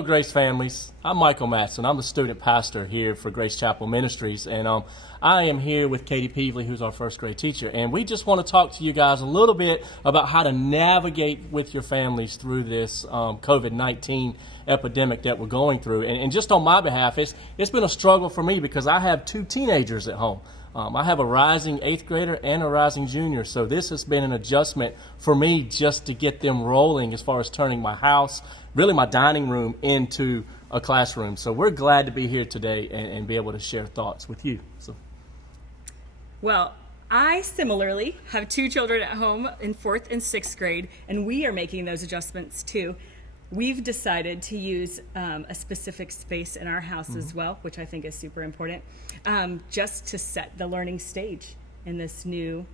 Hello, Grace families. I'm Michael Matson. I'm the student pastor here for Grace Chapel Ministries, and I am here with Katie Peavley, who's our first grade teacher, and we just want to talk to you guys a little bit about how to navigate with your families through this COVID-19 epidemic that we're going through. And just on my behalf, it's been a struggle for me because I have two teenagers at home. I have a rising 8th grader and a rising junior, so this has been an adjustment for me just to get them rolling as far as turning my house, really my dining room, into a classroom. So we're glad to be here today and be able to share thoughts with you. Well, I similarly have two children at home in 4th and 6th grade, and we are making those adjustments too. We've decided to use a specific space in our house as well, which I think is super important, just to set the learning stage in this new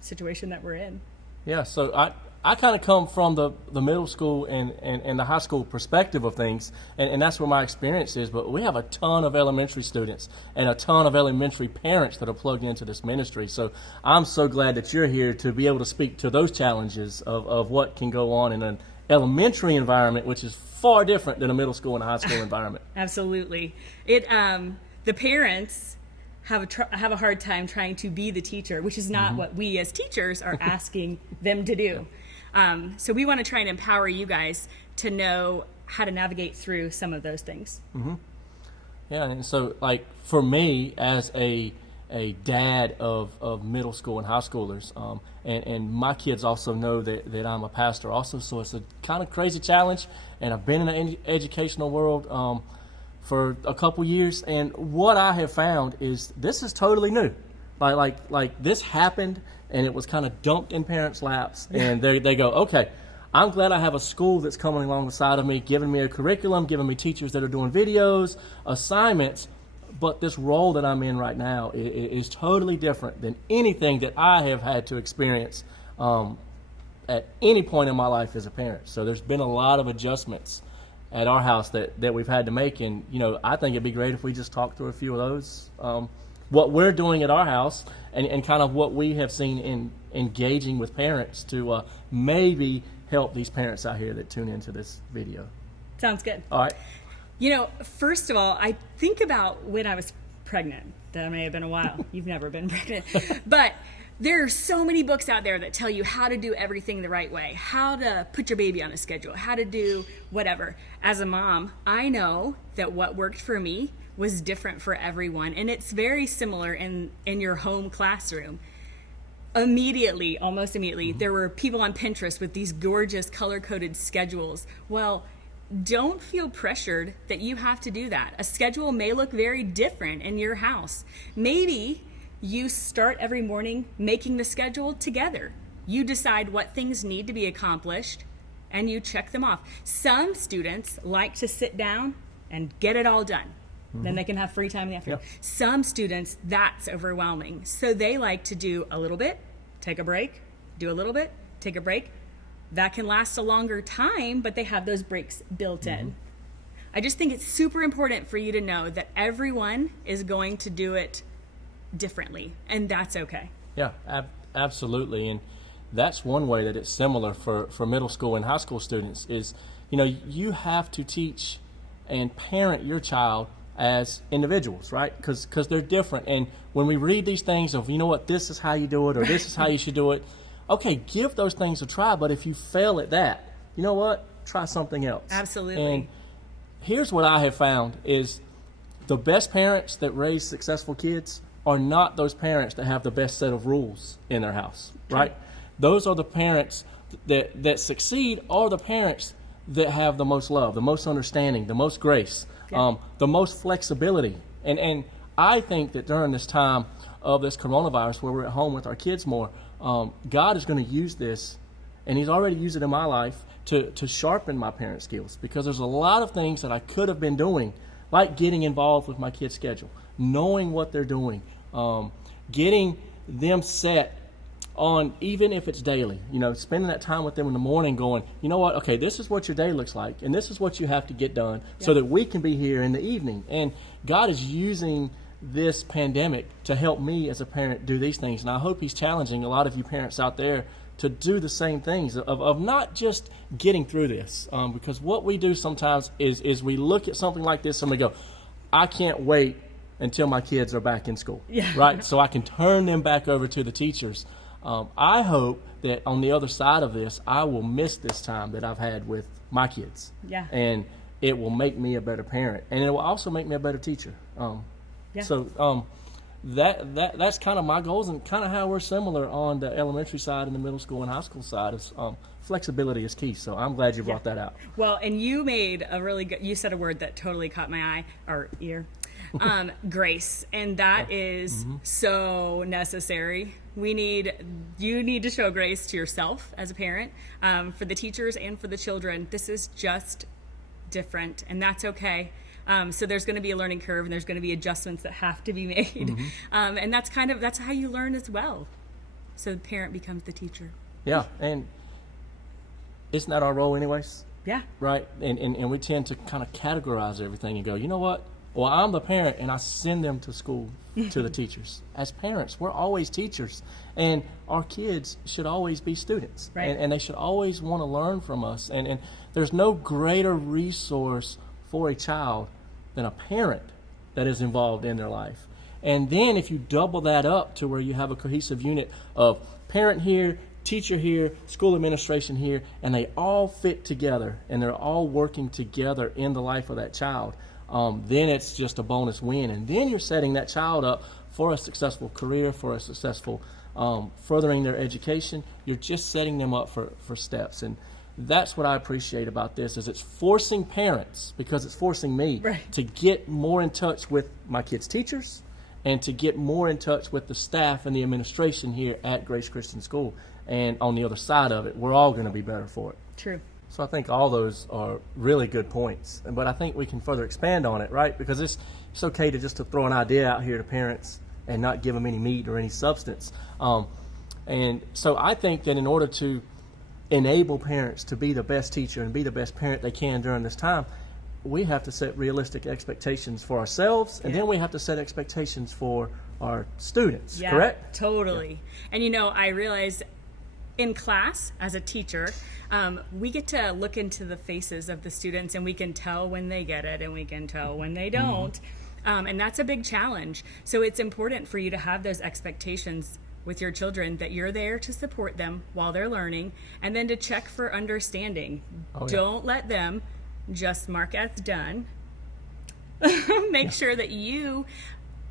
situation that we're in. Yeah, so I kind of come from the middle school and the high school perspective of things, and that's where my experience is, but we have a ton of elementary students and a ton of elementary parents that are plugged into this ministry, so I'm so glad that you're here to be able to speak to those challenges of what can go on in an elementary environment, which is far different than a middle school and a high school environment. Absolutely. The parents have a hard time trying to be the teacher, which is not what we as teachers are asking them to do. So we want to try and empower you guys to know how to navigate through some of those things. Yeah, and so like for me as a dad of middle school and high schoolers, and my kids also know that I'm a pastor also, so it's a kind of crazy challenge, and I've been in the educational world for a couple years, and what I have found is this is totally new. Like this happened, and it was kind of dumped in parents' laps, and they go, okay, I'm glad I have a school that's coming alongside of me, giving me a curriculum, giving me teachers that are doing videos, assignments, but this role that I'm in right now is totally different than anything that I have had to experience at any point in my life as a parent. So there's been a lot of adjustments at our house that we've had to make, and I think it'd be great if we just talk through a few of those, what we're doing at our house, and kind of what we have seen in engaging with parents to maybe help these parents out here that tune into this video. Sounds good. All right. First of all, I think about when I was pregnant. That may have been a while. You've never been pregnant. But there are so many books out there that tell you how to do everything the right way, how to put your baby on a schedule, how to do whatever. As a mom, I know that what worked for me was different for everyone, and it's very similar in your home classroom. Almost immediately, there were people on Pinterest with these gorgeous color-coded schedules. Well, don't feel pressured that you have to do that. A schedule may look very different in your house. Maybe you start every morning making the schedule together. You decide what things need to be accomplished, and you check them off. Some students like to sit down and get it all done. Then they can have free time in the afternoon. Yep. Some students, that's overwhelming. So they like to do a little bit, take a break, do a little bit, take a break. That can last a longer time, but they have those breaks built in. I just think it's super important for you to know that everyone is going to do it differently, and that's okay. Yeah, absolutely. And that's one way that it's similar for middle school and high school students is, you have to teach and parent your child as individuals, right? Because they're different. And when we read these things of, this is how you do it, or this is how you should do it, okay, give those things a try. But if you fail at that, you know what? Try something else. Absolutely. And here's what I have found is the best parents that raise successful kids are not those parents that have the best set of rules in their house, right? Those are the parents that succeed, are the parents that have the most love, the most understanding, the most grace, the most flexibility. And I think that during this time of this coronavirus where we're at home with our kids more, God is going to use this, and He's already used it in my life to sharpen my parent skills, because there's a lot of things that I could have been doing, like getting involved with my kids' schedule, knowing what they're doing, getting them set on, even if it's daily, spending that time with them in the morning going, you know what, okay, this is what your day looks like, and this is what you have to get done so that we can be here in the evening. And God is using this pandemic to help me as a parent do these things, and I hope He's challenging a lot of you parents out there to do the same things, of not just getting through this. Because what we do sometimes is we look at something like this and we go, I can't wait until my kids are back in school, right? So I can turn them back over to the teachers. I hope that on the other side of this, I will miss this time that I've had with my kids. Yeah. And it will make me a better parent, and it will also make me a better teacher. So that's kind of my goals, and kind of how we're similar on the elementary side and the middle school and high school side. Is flexibility is key. So I'm glad you brought that out. Well, and you made a really good, you said a word that totally caught my eye or ear. Grace, and that is so necessary. You need to show grace to yourself as a parent, for the teachers and for the children. This is just different, and that's okay. So there's going to be a learning curve, and there's going to be adjustments that have to be made. And that's how you learn as well. So the parent becomes the teacher. Yeah, and isn't that our role anyways? Yeah. Right? And we tend to kind of categorize everything and go, you know what? Well, I'm the parent, and I send them to school to the teachers. As parents, we're always teachers, and our kids should always be students. Right. And they should always want to learn from us. And there's no greater resource for a child than a parent that is involved in their life. And then if you double that up to where you have a cohesive unit of parent here, teacher here, school administration here, and they all fit together, and they're all working together in the life of that child, then it's just a bonus win. And then you're setting that child up for a successful career, for a successful furthering their education. You're just setting them up for steps. And that's what I appreciate about this, is it's forcing parents, because it's forcing me to get more in touch with my kids' teachers and to get more in touch with the staff and the administration here at Grace Christian School. And on the other side of it, we're all going to be better for it. True. So I think all those are really good points. But I think we can further expand on it, right? Because it's okay to just to throw an idea out here to parents and not give them any meat or any substance. And so I think that in order to enable parents to be the best teacher and be the best parent they can during this time, we have to set realistic expectations for ourselves, and then we have to set expectations for our students, correct? Totally. And I realize in class as a teacher, we get to look into the faces of the students, and we can tell when they get it and we can tell when they don't. And that's a big challenge. So it's important for you to have those expectations with your children, that you're there to support them while they're learning, and then to check for understanding. Don't let them just mark as done. Make sure that you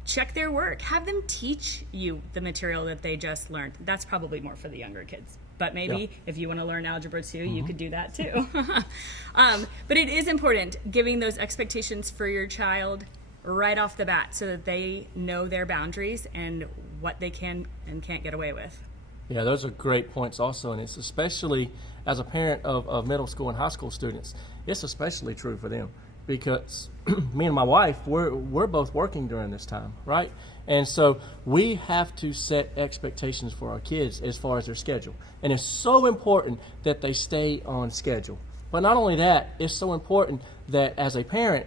check their work. Have them teach you the material that they just learned. That's probably more for the younger kids. But maybe if you want to learn Algebra 2, you could do that too. But it is important giving those expectations for your child right off the bat, so that they know their boundaries and what they can and can't get away with. Yeah, those are great points also, and it's especially as a parent of middle school and high school students, it's especially true for them, because me and my wife, we're both working during this time, right? And so we have to set expectations for our kids as far as their schedule. And it's so important that they stay on schedule. But not only that, it's so important that as a parent,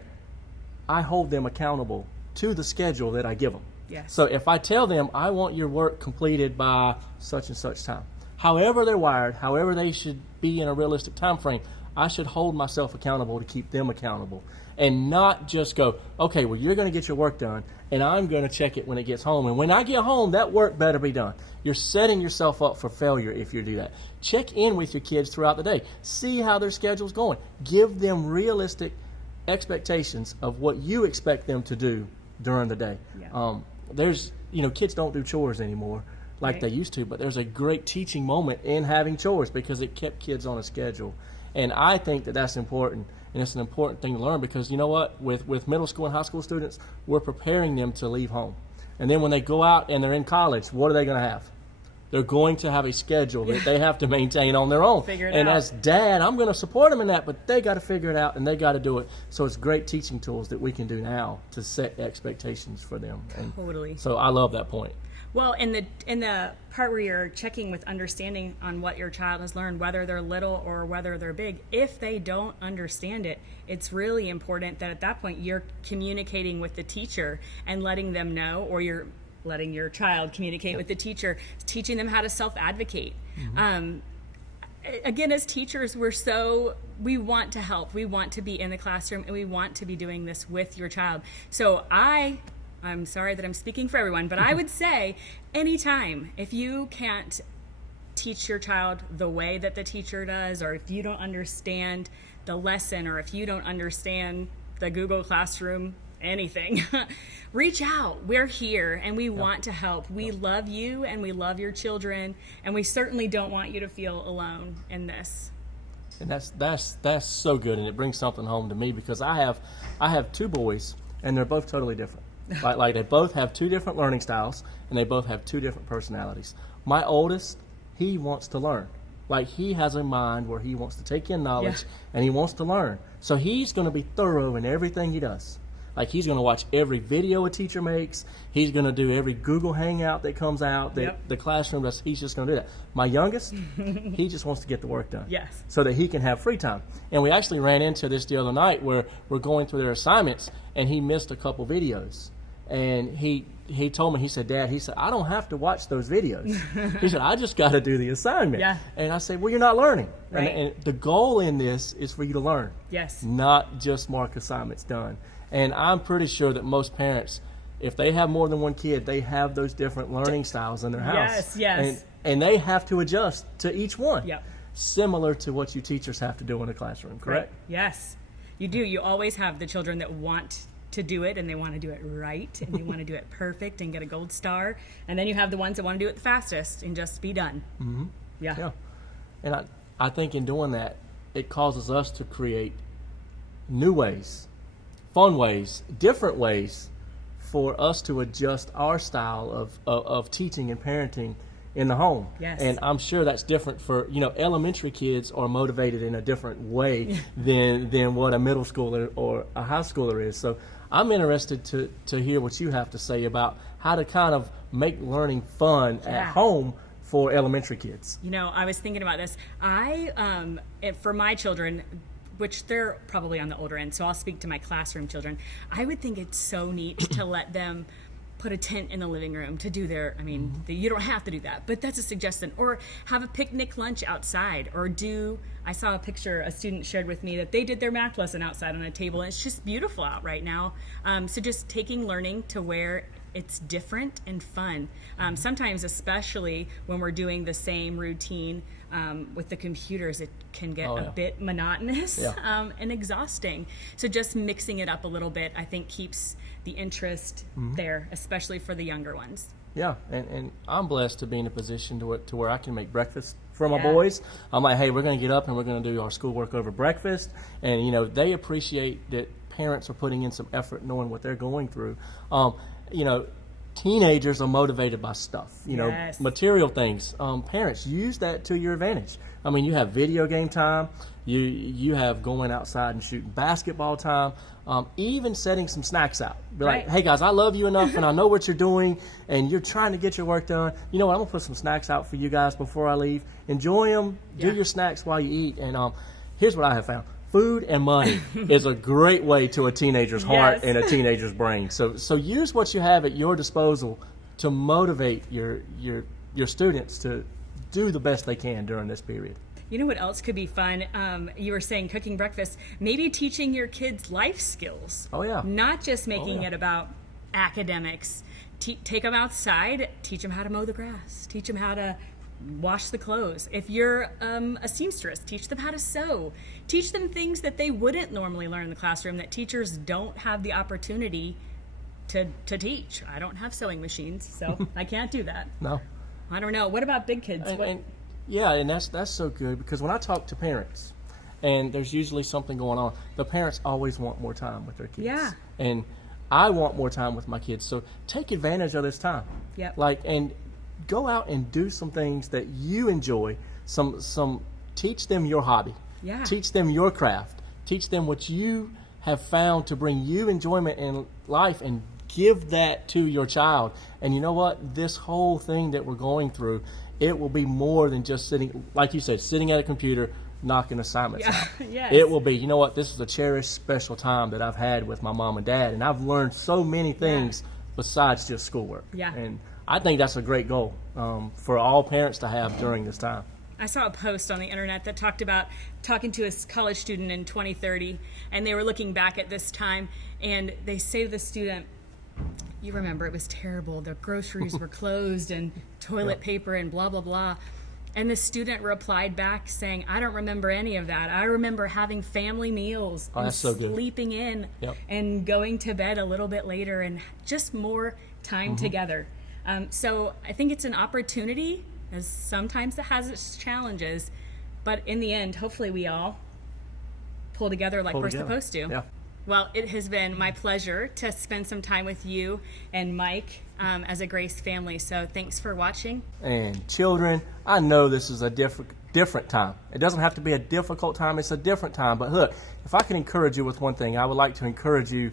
I hold them accountable to the schedule that I give them. Yes. So if I tell them, I want your work completed by such and such time, however they're wired, however they should be in a realistic time frame, I should hold myself accountable to keep them accountable, and not just go, okay, well, you're going to get your work done, and I'm going to check it when it gets home. And when I get home, that work better be done. You're setting yourself up for failure if you do that. Check in with your kids throughout the day. See how their schedule's going. Give them realistic expectations of what you expect them to do during the day. There's, kids don't do chores anymore like they used to, but there's a great teaching moment in having chores, because it kept kids on a schedule. And I think that that's important, and it's an important thing to learn, because you know what, with middle school and high school students, we're preparing them to leave home. And then when they go out and they're in college, what are they going to have? They're going to have a schedule that they have to maintain on their own. And as dad, I'm going to support them in that, but they got to figure it out, and they got to do it. So it's great teaching tools that we can do now to set expectations for them. And totally. So I love that point. Well, in the part where you're checking with understanding on what your child has learned, whether they're little or whether they're big, if they don't understand it, it's really important that at that point you're communicating with the teacher and letting them know, or you're letting your child communicate with the teacher, teaching them how to self-advocate. Again, as teachers, we want to help. We want to be in the classroom, and we want to be doing this with your child. So I'm sorry that I'm speaking for everyone, but I would say anytime, if you can't teach your child the way that the teacher does, or if you don't understand the lesson, or if you don't understand the Google Classroom, anything, reach out. We're here and we want to help. We love you and we love your children, and we certainly don't want you to feel alone in this. And that's so good, and it brings something home to me, because I have two boys, and they're both totally different. Like they both have two different learning styles, and they both have two different personalities. My oldest, he wants to learn. Like, he has a mind where he wants to take in knowledge, and he wants to learn. So he's going to be thorough in everything he does. Like, he's going to watch every video a teacher makes. He's going to do every Google Hangout that comes out that the classroom does. He's just going to do that. My youngest, he just wants to get the work done. Yes. So that he can have free time. And we actually ran into this the other night where we're going through their assignments, and he missed a couple videos. And he told me, he said, Dad, he said, I don't have to watch those videos. He said, I just got to do the assignment. Yeah. And I said, well, you're not learning. Right. And the goal in this is for you to learn. Yes. Not just mark assignments done. And I'm pretty sure that most parents, if they have more than one kid, they have those different learning styles in their house. Yes. And they have to adjust to each one. Yep. Similar to what you teachers have to do in the classroom, correct? Right. Yes. You do. You always have the children that want to do it, and they want to do it right, and they want to do it perfect and get a gold star. And then you have the ones that want to do it the fastest and just be done. Mm-hmm. Yeah. And I think in doing that, it causes us to create new ways, fun ways, different ways for us to adjust our style of teaching and parenting in the home. Yes. And I'm sure that's different for, elementary kids are motivated in a different way than what a middle schooler or a high schooler is. So I'm interested to hear what you have to say about how to kind of make learning fun at home for elementary kids. I was thinking about this. For my children, which they're probably on the older end, so I'll speak to my classroom children, I would think it's so neat to let them put a tent in the living room to do their, you don't have to do that, but that's a suggestion. Or have a picnic lunch outside, or I saw a picture a student shared with me that they did their math lesson outside on a table, and it's just beautiful out right now. So just taking learning to where it's different and fun. Sometimes, especially when we're doing the same routine with the computers, it can get a bit monotonous and exhausting. So just mixing it up a little bit, I think, keeps the interest there, especially for the younger ones. Yeah, and I'm blessed to be in a position to where I can make breakfast for my boys. I'm like, hey, we're going to get up and we're going to do our schoolwork over breakfast. And, they appreciate that parents are putting in some effort knowing what they're going through. Teenagers are motivated by stuff, material things. Parents, use that to your advantage. You have video game time. You have going outside and shooting basketball time. Even setting some snacks out. Be like, hey guys, I love you enough and I know what you're doing and you're trying to get your work done. You know what, I'm going to put some snacks out for you guys before I leave. Enjoy them. Do your snacks while you eat. And here's what I have found. Food and money is a great way to a teenager's heart and a teenager's brain. So use what you have at your disposal to motivate your students to do the best they can during this period. You know what else could be fun? You were saying cooking breakfast. Maybe teaching your kids life skills. Oh, yeah. Not just making it about academics. Take them outside. Teach them how to mow the grass. Teach them how to wash the clothes. If you're a seamstress, teach them how to sew. Teach them things that they wouldn't normally learn in the classroom that teachers don't have the opportunity to teach. I don't have sewing machines, so I can't do that. No. I don't know. What about big kids? And that's so good, because when I talk to parents, and there's usually something going on, the parents always want more time with their kids. Yeah. And I want more time with my kids, so take advantage of this time. Yep. And go out and do some things that you enjoy. Teach them your hobby. Yeah. Teach them your craft. Teach them what you have found to bring you enjoyment in life, and give that to your child. And you know what? This whole thing that we're going through, it will be more than just sitting, like you said, sitting at a computer knocking assignments out. Yes. It will be, you know what? This is a cherished, special time that I've had with my mom and dad, and I've learned so many things besides just schoolwork. Yeah. And I think that's a great goal for all parents to have during this time. I saw a post on the internet that talked about talking to a college student in 2030, and they were looking back at this time, and they say to the student, you remember it was terrible. The groceries were closed and toilet paper and blah, blah, blah. And the student replied back saying, I don't remember any of that. I remember having family meals and that's so good. sleeping in Yep. and going to bed a little bit later and just more time together. So I think it's an opportunity, as sometimes it has its challenges, but in the end, hopefully we all pull together like we're supposed to. Yeah. Well, it has been my pleasure to spend some time with you and Mike as a Grace family. So thanks for watching. And children, I know this is a different time. It doesn't have to be a difficult time. It's a different time. But look, if I can encourage you with one thing, I would like to encourage you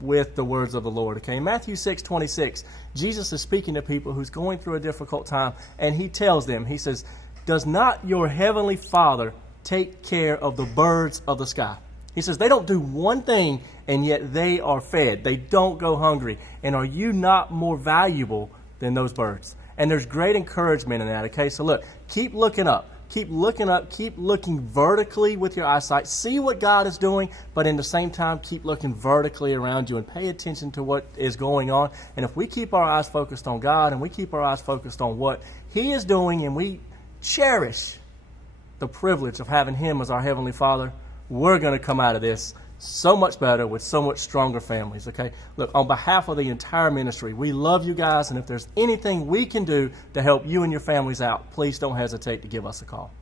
with the words of the Lord. Okay, Matthew 6:26, Jesus is speaking to people who's going through a difficult time, and he tells them, he says, does not your heavenly Father take care of the birds of the sky? He says they don't do one thing, and yet they are fed. They don't go hungry. And are you not more valuable than those birds? And there's great encouragement in that, okay? So look, keep looking up. Keep looking up. Keep looking vertically with your eyesight. See what God is doing, but in the same time, keep looking vertically around you and pay attention to what is going on. And if we keep our eyes focused on God and we keep our eyes focused on what He is doing, and we cherish the privilege of having Him as our Heavenly Father, we're going to come out of this so much better with so much stronger families, okay? Look, on behalf of the entire ministry, we love you guys, and if there's anything we can do to help you and your families out, please don't hesitate to give us a call.